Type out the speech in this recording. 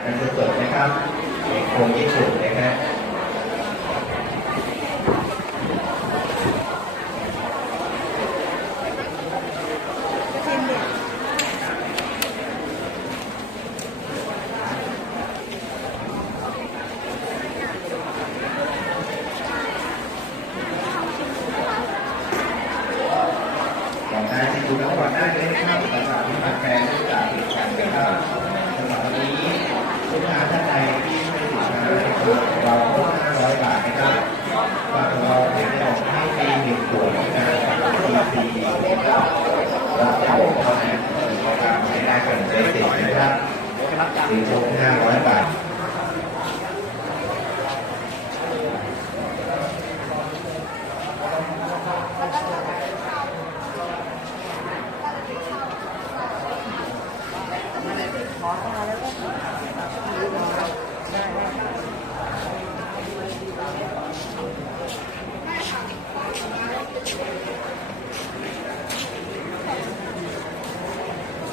เป็นสดๆนะครับเป็นโครงญี่ปุ่นะครับก่อนหน้าที่ดูแล้วก่อนหน้านี้นะครับภาษาที่ผ่านแปล รือครบ500 บาทขอเข้ามาแล้วก็